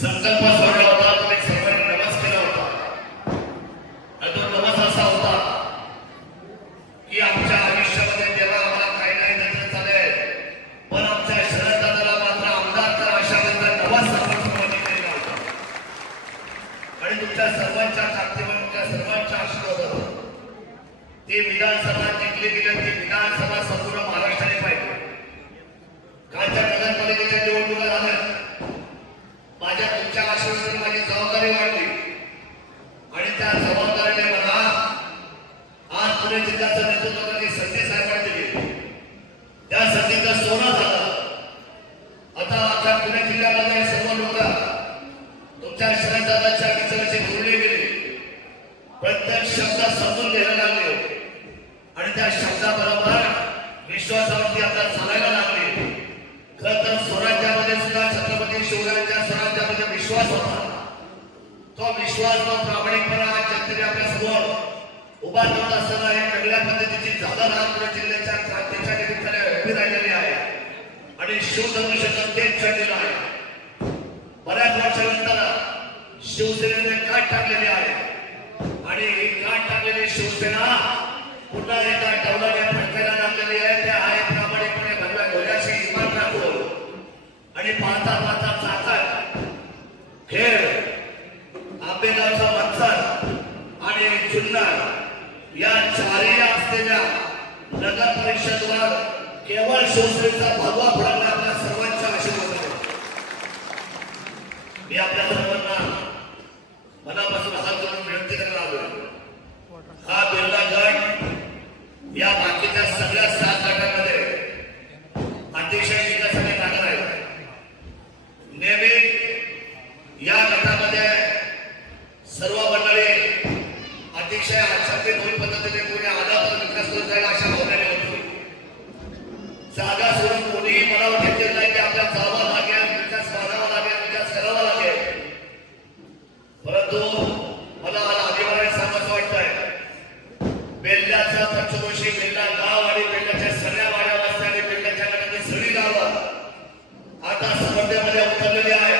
संकल्प सोडला होता, तुम्ही सर्वांनी नमस केला होता आणि तो नमस असा होता की आमच्या आयुष्यामध्ये जेव्हा आम्हाला काही नाही त्याचं चालेल, पण आमच्या शरददादाला मात्र आमदार तर अशा नवाच सर्वांनी केलेला होता आणि तुमच्या सर्वांच्या ताकदीवर, तुमच्या सर्वांच्या आशीर्वादावर ती विधानसभा जिंकली गेली. ती विधानसभा संपूर्ण महाराष्ट्राने पाहिली. कालच्या नगरपालिकेच्या निवडणुका झाल्या, माझ्या तुमच्या आशीर्वादाने माझी जबाबदारी वाढली आणि त्या जबाबदारीने मला आज पुणे जिल्ह्याचं नेतृत्व करण्याची संधी साहेबांनी दिली. त्या संधीचं सोनं झालं. आता अख्ख्या पुणे जिल्ह्यामध्ये सर्व लोक तुमच्या शरददादाच्या विचाराची जोडली गेली, प्रत्येक शब्द समजून घ्यायला लागले आणि त्या शब्दाबरोबर विश्वासावरती आता चालायला लागले. खरं तर स्वराज्यामध्ये सुद्धा छत्रपती शिवरायांच्या स्वराज्यामध्ये विश्वास होता. तो विश्वास, तो प्रामाणिकपणा जनतेने आपल्या समोर उभा करत असताना एक वेगळ्या पद्धतीची झाला नागपूर जिल्ह्याच्या क्रांतीच्या निमित्ताने उभी राहिलेली आहे आणि शिवधनुष्याचं तेज चढलेलं आहे. बऱ्याच वर्षानंतर शिवसेनेने काट टाकलेली आहे आणि ही काट टाकलेली शिवसेना पुन्हा एका डौलाने फटकायला लागलेली आहे. त्या आहे प्रामाणिकपणे भगव्या ध्वजाशी इमान राखून आणि पाहता पाहता चाकण, खेळ, आंबेगावचा मत्सर आणि जुन्नर या चारही असलेल्या नगर परिषदवर केवळ शिवसेनेचा भगवा फडकला आपल्या सर्वांच्या आशीर्वाद आहे. मी आपल्या सर्वांना मनापासून हात जोडून विनंती करायला आलो. हा बिर्ला गट या बाकीच्या सगळ्या 7 गटांमध्ये अतिशय विकासाने लागत आहे. नेहमी या गटामध्ये सर्व मंडळी अतिशय शांततेपूर्ण पद्धतीने कोणी आला तर विकास होत जाईल अशा भावनेने होती. जागा सोडून कोणीही मनावर घेतलेलं नाही की आपल्या जावं लागेल, विकास वाढावा लागेल, विकास करावा लागेल. परंतु मला अभिमानाने सांगायचं वाटतंय, बेल्ल्याचा पंचक्रोशी, बेल्ला गाव आणि बेल्ल्याच्या सगळ्या वाड्या वस्त्या आणि बेल्ल्याच्या गटातील सगळी गावं आता स्पर्धेमध्ये उतरलेली आहे.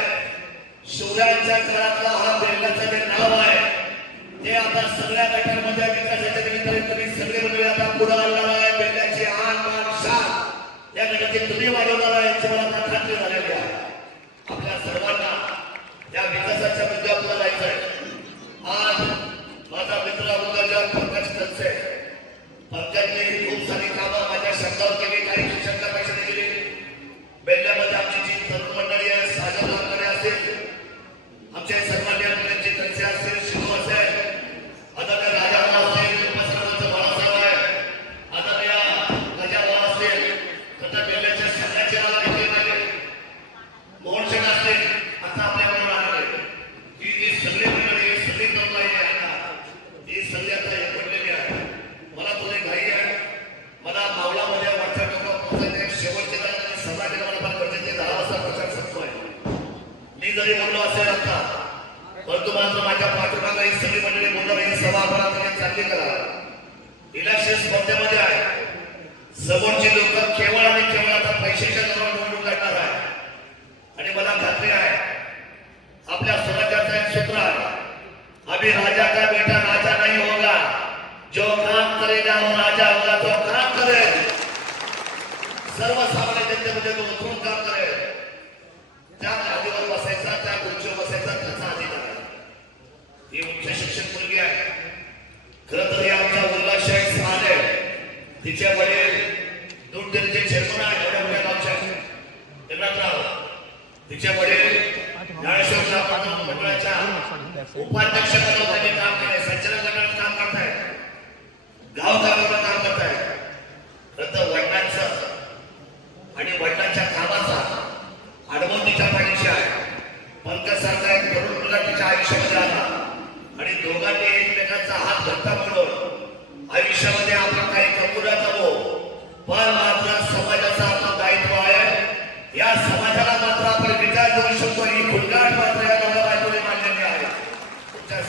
शिवरायांच्या काळातला हा बेल्ल्याचं जे नाव आहे ते आता सगळ्या गटांमध्ये विकासाच्या निमित्ताने तुम्ही सगळे मंडळी आता पुढे आणणार आहे. बेल्ल्याची आन मान शान या गटाची तुम्ही वाढवणार आहे याची मला आता खात्री झालेली आहे. आपल्या सर्वांना या विकासाच्या मुद्द्यावर जायचं आहे. आज माझा मित्र पंकज खलसे, पंकजने खूप सारी कामं माझ्या शब्दावर केली, काही शिक्षकांच्या पैशाने केली. बेल्ल्यामध्ये आमची जी तरुण मंडळी आहे, सागर लांबरे असतील, आमचे सन्मान्य मुलांची खलसे असतील, शिव असेल, आदरणीय राजाभाऊ असतील, उपसरपंच बाळासाहेब आहे, आदरणीय राजाभाऊ असतील, तथा बेल्ल्याच्या सगळ्याचे मला घेतले नाही, मोहन शेठ असतील, आता आपल्याबरोबर आले. ही जी सगळी मंडळी, सगळी तरुणाई आहे ना, ही सगळी आता एकवटलेली आहे. मला थोडी घाई आहे. मला मावळामध्ये वरच्या टोकावर पोहोचायचं आहे. शेवटचे सभा केला मला फार गरजेचे 10 वाजता प्रचार संपतोय. मी जरी बोललो असेल आता, परंतु मात्र माझ्या पाठोपाठ ही सगळी मंडळी बोलणार, ही सभा करा, तुम्ही चांगली करा. इलेक्शन स्पर्धेमध्ये आहे. समोरची लोक केवळ आणि केवळ आता पैशाच्या जोरावर निवडणूक लढणार आहे आणि मला खात्री आहे आपल्या स्वराज्याचं एक सूत्र आहे, अभी राजा का बेटा राजा नहीं होगा, जो काम करेगा वो राजा होगा. तो काम करेल, सर्वसामान्य जनतेमध्ये तो उतरून काम करेल, त्या गादीवर बसायचा, त्या खुर्चीवर बसायचा त्याचा अधिकार आहे. ही उच्च शिक्षण मुलगी आहे. खरं तर आमच्या उल्हासशाही सहाने, तिचे वडील दूरदर्शनचे चेअरमन आहे एवढ्या मोठ्या गावच्या एकनाथराव. तिचे वडील ज्ञानेश्वर मंडळाच्या उपाध्यक्ष पदावर काम केले, संचालक मंडळात काम करतायत, गाव कामावर काम करतायत. खरं तर वडिलांचं आणि वडिलांच्या कामाचा अनुभव तिच्या पाठीशी आहे. पंकज सारखा एक तरुण मुलगा तिच्या आयुष्यामध्ये आला आणि दोघांनी एकमेकांचा हात घट्ट पकडून आयुष्यामध्ये आपण काही कमवू न कमवू, पण मात्र समाजाचा आपलं दायित्व आहे. या समाजाला मात्र आपण विचार देऊ शकतो. ही खुलगाट मात्र या दोघा बाजूने मांडलेली आहे. तुमच्या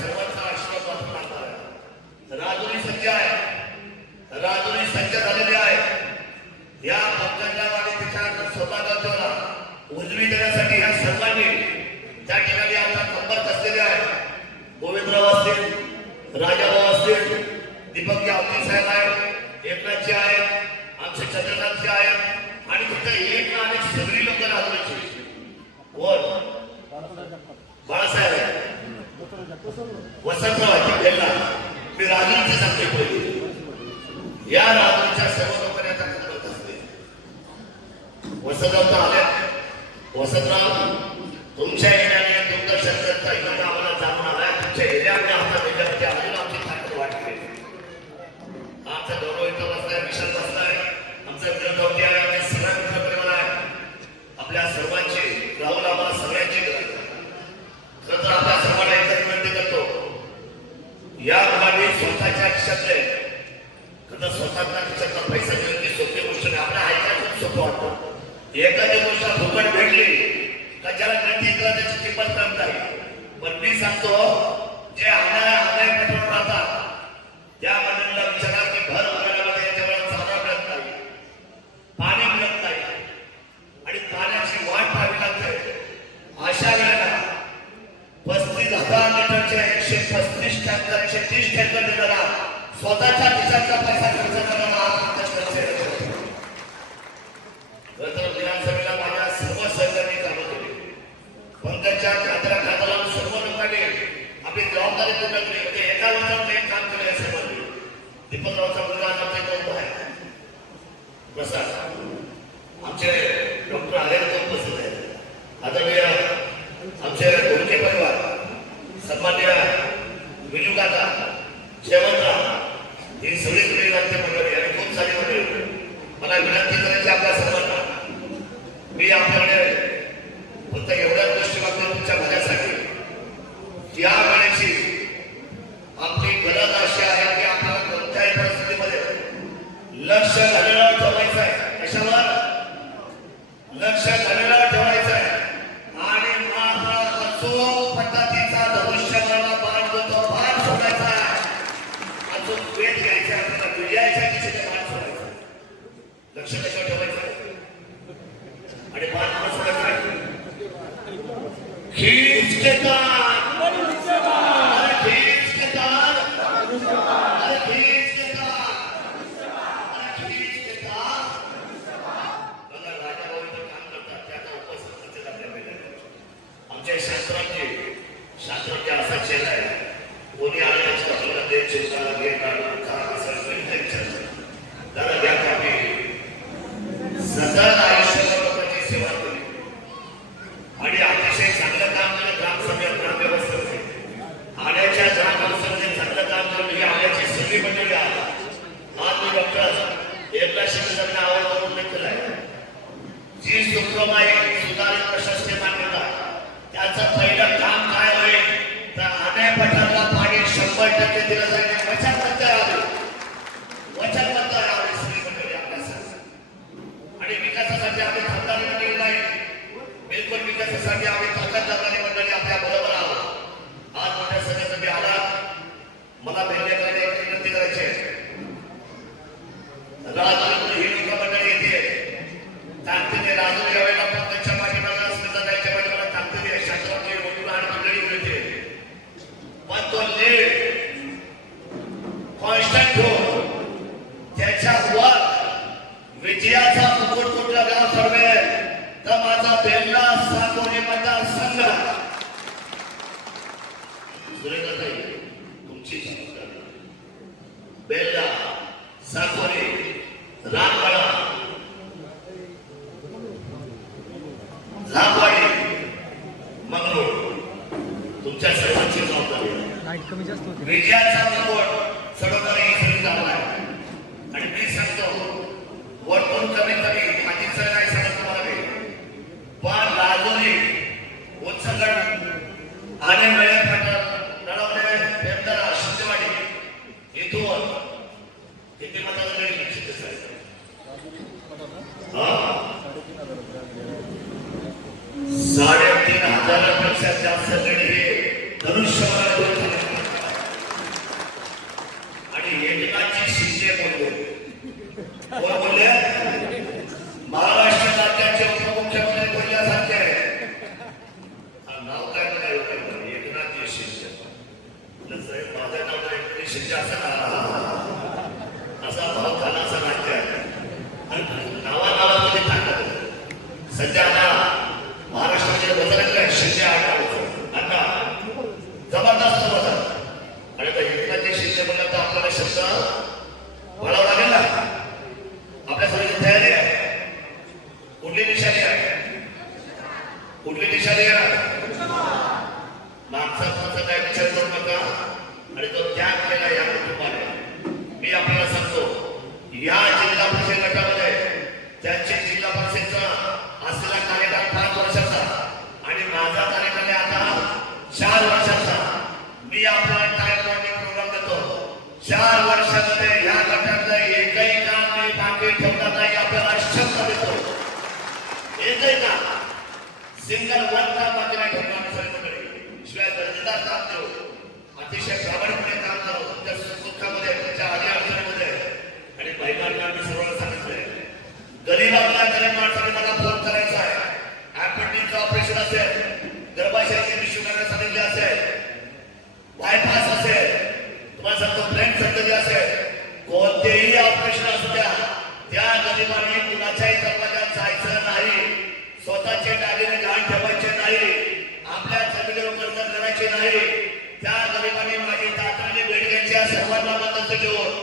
बाळासाहेब आहे, वसंतराव आहे बेल्ला. मी राजूंची सांगते पहिली. या राजूंच्या सर्व लोकांनी आता करत असते. वसंतराव तर आले. वसंतराव तुमच्या येण्याने दूरदर्शनचा इकडे आम्हाला जाणून आलाय. तुमच्या एरियामध्ये आमच्या जिल्ह्यामध्ये अजून आमची ताकद वाटते. आमचा गौरव इथं बसलाय, विशाल बसलाय, आमचा विरोधी आहे, आमचे सगळ्या मित्रपरिवार आहे. आपल्या सर्वांची राहुल आम्हाला सगळ्यांची गरज आहे. खरं तर आपल्या सर्वांना एकच विनंती करतो, या मुलांनी स्वतःच्या खिशातले खरं स्वतःच्या खिशातला पैसा घेऊन ती सोपी गोष्ट नाही. आपल्या ऐकायला खूप सोपं वाटतं. एखादी गोष्ट फुकट भेटली का ज्याला गणती करा त्याची किंमत करत नाही. पण मी सांगतो, जे आम्हाला पेट्रोल राहतात त्या मंडळीला विचारा की भर उन्हाळ्यामध्ये याच्यावर चारा मिळत नाही, पाणी मिळत नाही आणि पाण्याची वाट पाहावी लागते. अशा वेळेला 35,000 लिटरचे 135 टँकर 130 टँकर देणारा स्वतःच्या खिशातला पैसा खर्च करणारा विधानसभेला माझ्या सर्व सहकार्यांनी कामं केली. पंकजच्या खात्याला सर्व लोकांनी आपली जबाबदारी पूर्ण केली. म्हणजे एका वर्षात एक काम केलं असं म्हणले. दीपकरावचा मुलगा आमच्या इथे आहे प्रसाद, आमचे डॉक्टर आलेला तो उपस्थित आहे. आदरणीय आमचे घोडके परिवार, सन्मान्य विजू काका, जयवंतराव, ही सगळी तुम्ही राज्य मंडळी आणि खूप सारी मंडळी. मला विनंती करायची आपल्या सर्वांना, मी आपल्याकडे फक्त एवढ्याच गोष्टी मागतो तुमच्या भल्यासाठी. या वेळेची आपली गरज अशी आहे की आपल्याला कोणत्याही परिस्थितीमध्ये लक्ष घालेलं ठेवायचं आहे. कशावर लक्ष घालेलं ठेवायचं आहे आणि मात्र अचूक पद्धतीचा धनुष्यबाणाला बाण देतो बाण सोडायचा आहे. अचूक वेट घ्यायचा आपल्याला, विजयाच्या दिशेने बाण सोडायचा. लक्ष कशावर ठेवायचं आणि बाण कोण सोडायचं आहे? खींच के तार, अरे खींच के तार, अरे खींच के तार, अरे खींच के तार. बघा राजाभाऊ इथं काम करतात, त्या आता उपस्थित आपल्याकडे आमच्या शास्त्रांची असा चेहरा आहे. कोणी आलं त्याची आपल्याला देव चिंता घे काढून खा असं काही विचारलं जरा घ्या कापी. सतत आयुष्यात लोकांची सेवा केली आणि अतिशय चांगलं काम केलं. ग्रामसभेत ग्रामव्यवस्थेमध्ये आल्याच्या ग्रामव्यवस्थेमध्ये चांगलं काम केलं. ही आल्याची सगळी मंडळी आहे. आज मी डॉक्टर एकनाथ शिंदेंना आवड करून केलाय. जी सुप्रमाई सुधारित प्रशासकीय मान्यता, त्याचं पहिलं काम काय होईल तर आण्या पठाराला पाणी 100% दिलं जाईल. वचनबद्ध राहावे, वचनबद्ध राहावे सगळी मंडळी आपल्यासाठी. आणि विकासासाठी आम्ही थांबणारी मंडळी नाही, बिलकुल विकासासाठी आम्ही ताकद लागणारी मंडळी आपल्या बरोबर आहोत. आज मोठ्या सगळ्यांसाठी आला मला भेटण्याकडे एक विनंती करायची आहे. राजूरी ही लोक मंडळी येते ताकदीने राजू यावेळेला पंकजच्या पाठीमागा स्मिताताईच्या पाठीमागा ताकदीने शास्त्रांची मंडळी आणि मंडळी मिळते. पण तो लीड कॉन्स्टंट ठेवून त्याच्यावर विजयाचा मुकुट कुठला गाव ठरवेल तर माझा बेल्ला साकोरी मतदारसंघ. सुरेखाताई तुमची जबाबदारी. बेल्ला साकोरी रामवाडा लाभवाडी मंगळूर तुमच्या सर्वांची जबाबदारी. विजयाचा मुकुट चढवणारी ही सगळी जागा आहे. आणि मी सांगतो वरतून कमीत कमी माझी सर काय सांगत तुम्हाला मी, पण राजोरी उत्सगड आणि वेळेत नळवणे भेमदारा शिंदेवाडी इथून किती मतांना निश्चित असायचं. 3,500पेक्षा जास्त गडी धनुष्यबाण आणि एकनाथजी शिंदे बोलले महाराष्ट्र राज्याचे उपमुख्यमंत्री बोलल्यासारखे नाव काय एकनाथजी शिंदे. माझं नाव तर एकनाथजी शिंदे असा भाव खानाचा राज्य आहे. नावामध्ये ताकद सध्या आता महाराष्ट्राच्या बदलत शिंदे आठ अण्णा दत्त देऊन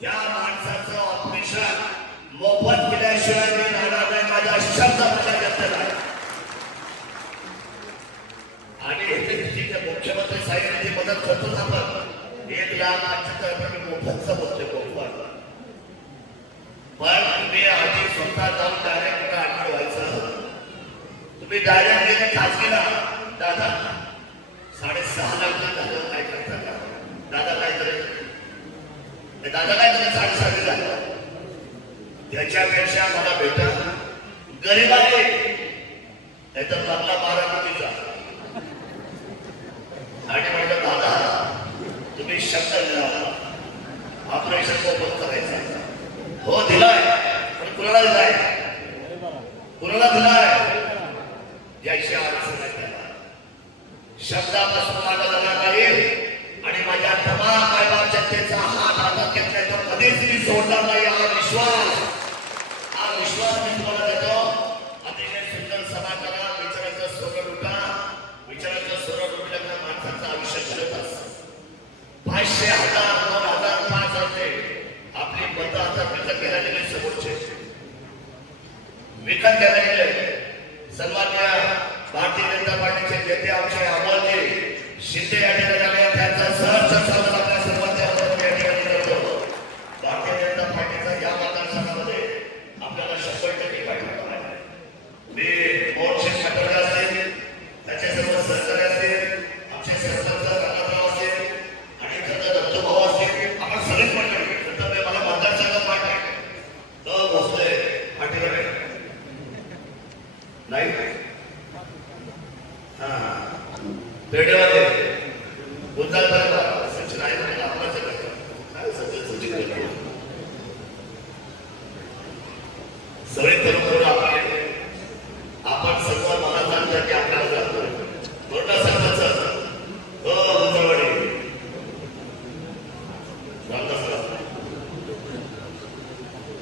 त्या माणसाचं ऑपरेशन मोफत केल्याशिवाय मी राहणार नाही, माझ्या शब्द माझ्या घेतलेला आहे. आणि हे मुख्यमंत्री साहेबांची मदत करतो आपण 1 लाख 75,000 मोफतचं बोलतोय मोफत. पण तुम्ही आधी स्वतः जाऊन डायरेक्ट कुठं ऍडमिट व्हायचं. तुम्ही डायरेक्ट गेले खासगीला, दादा 6.5 लाख झालं, काय करता का दादा, काय करायचं दादा, काय करायचं 6.5 झालं. त्याच्यापेक्षा मला भेटा गरीब आहे नाहीतर लागला 12 कोटीचा. आणि म्हटलं दादा तुम्ही शब्द दिला ऑपरेशन मोफत करायचं. हो दिलाय, पण कुणाला दिलाय, कुणाला दिलाय याची अडचण आहे. त्याला शब्दापासून मागं जाणार नाही. आणि माझ्या तमाम मायबाप जनतेचा हात हातात घेतलाय तो कधीच मी सोडणार नाही. हा विश्वास मी तुम्हाला देतो. अतिशय सुंदर सभा करा, विचाराचं सोनं लुटा. विचाराचं सोनं लुटलं का माणसाचं आयुष्य घडत असतं. 500, 1000, 2000, 5000 आपली मतं आता विकत घ्यायला गेले. समोरचे विकत घ्यायला गेले. सन्मान्य भारतीय जनता पार्टीचे नेते आमचे अमोलजी शिंदे या ठिकाणी आले. त्यांचा सहर्ष स्वागत आपल्या सर्वांच्या वतीने या ठिकाणी करतो. भारतीय जनता पार्टीचा या मतदारसंघामध्ये आपल्याला 100% पाठिंबा आहे. मी मोहनसिंग खटवडे असतील, त्याचे सर्व सहकारी असतील, आमचे सरपंच राणाराव असतील आणि इतर दत्तूभाऊ असतील, आपण सगळेच मंडळी. तर मला मतदारसंघ पाठ आहे भोसले पाठीवर नाही हा पेढेवाले गुंजाळपर्यंत सचिन आहे म्हणजे आपल्याच काय सचिन सगळे करून आपण सर्व मला सांगता की आपल्याला जातो मोठा सरपंच हो गुंजाळवाडी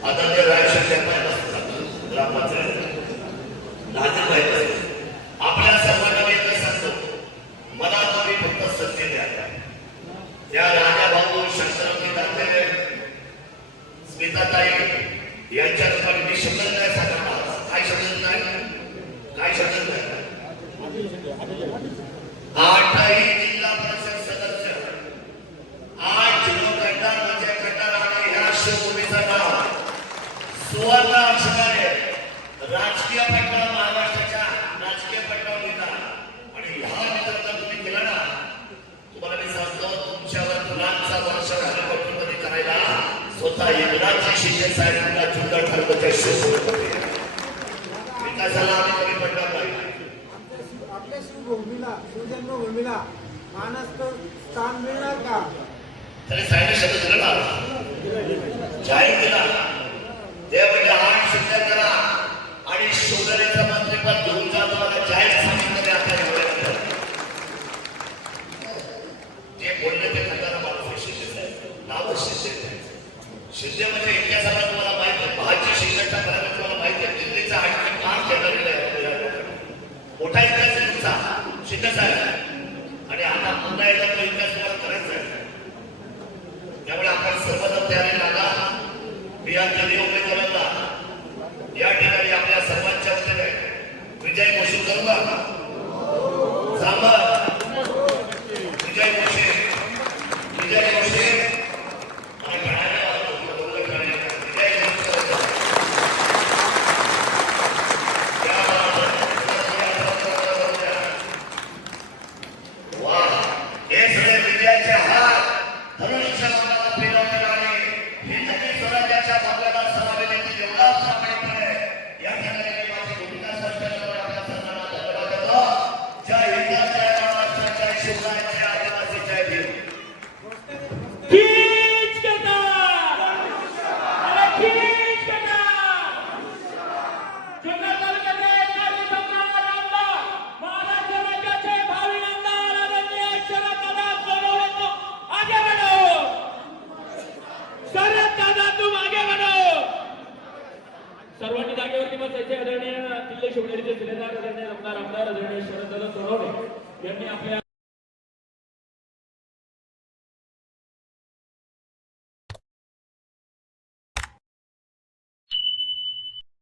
आदरणीय रायशंकर ग्रामपंचायत नाजूक आहे. आपल्या सर्वांना मी एकच सांगतो, मला तुम्ही फक्त संधी द्या. या राजा भाऊ शंकरजी दाते स्मिताताई यांच्या रूपाने मी शब्द नाही सांगणार. काय शब्द नाही, काय शब्द नाही. 8ही जिल्हा परिषद सदस्य 8 किलो कंटार म्हणजे कंटार आणि ह्या शिवभूमीचं नाव सुवर्ण अक्षराने राजकीय पटकावर महाराष्ट्राच्या राजकीय पटकावर लिहिला. आणि ह्या मित्रांना तुम्ही केला ना, तुम्हाला मी सांगतो तुमच्यावर मुलांचा वर्ष घालून करायला स्वतः एकनाथ शिंदे साहेबांना चुंदा ठरवच्या शोध विकासाला आम्ही कमी पडणार नाही. आपल्या शिवजन्मभूमीला मानाचं स्थान मिळणार का? तरी साहेब शब्द दिला ना, जाहीर केला ते म्हणजे 8 शून्य करा आणि शोधण्याचं मंत्रिपद घेऊन जा. तुम्हाला जाहीर सांगितलं आता जे बोलले ते खंडाला माणूस शिंदे साहेब नाव शिंदे म्हणजे इतिहासाला तुम्हाला माहिती आहे. भाजी शिंदेच्या घराला तुम्हाला माहिती आहे. दिल्लीचा आणखी काम केलेला आहे. मोठा इतिहास आहे तुमचा शिंदे साहेब. आणि आता पुन्हा एकदा तो इतिहास तुम्हाला करायचा आहे. त्यामुळे आपण सर्वजण तयारी लागा. मी या कधी उमेदवारांना या ठिकाणी आपल्या सर्वांच्या वतीने विजय घोषित करू का? विजय घोषित, विजय घोषित सर्वांनी जागेवरती बसायचे. आदरणीय किल्ले शिवनेरीचे शिलेदार आदरणीय रमदार आमदार आदरणीय शरद सोनवणे यांनी आपल्या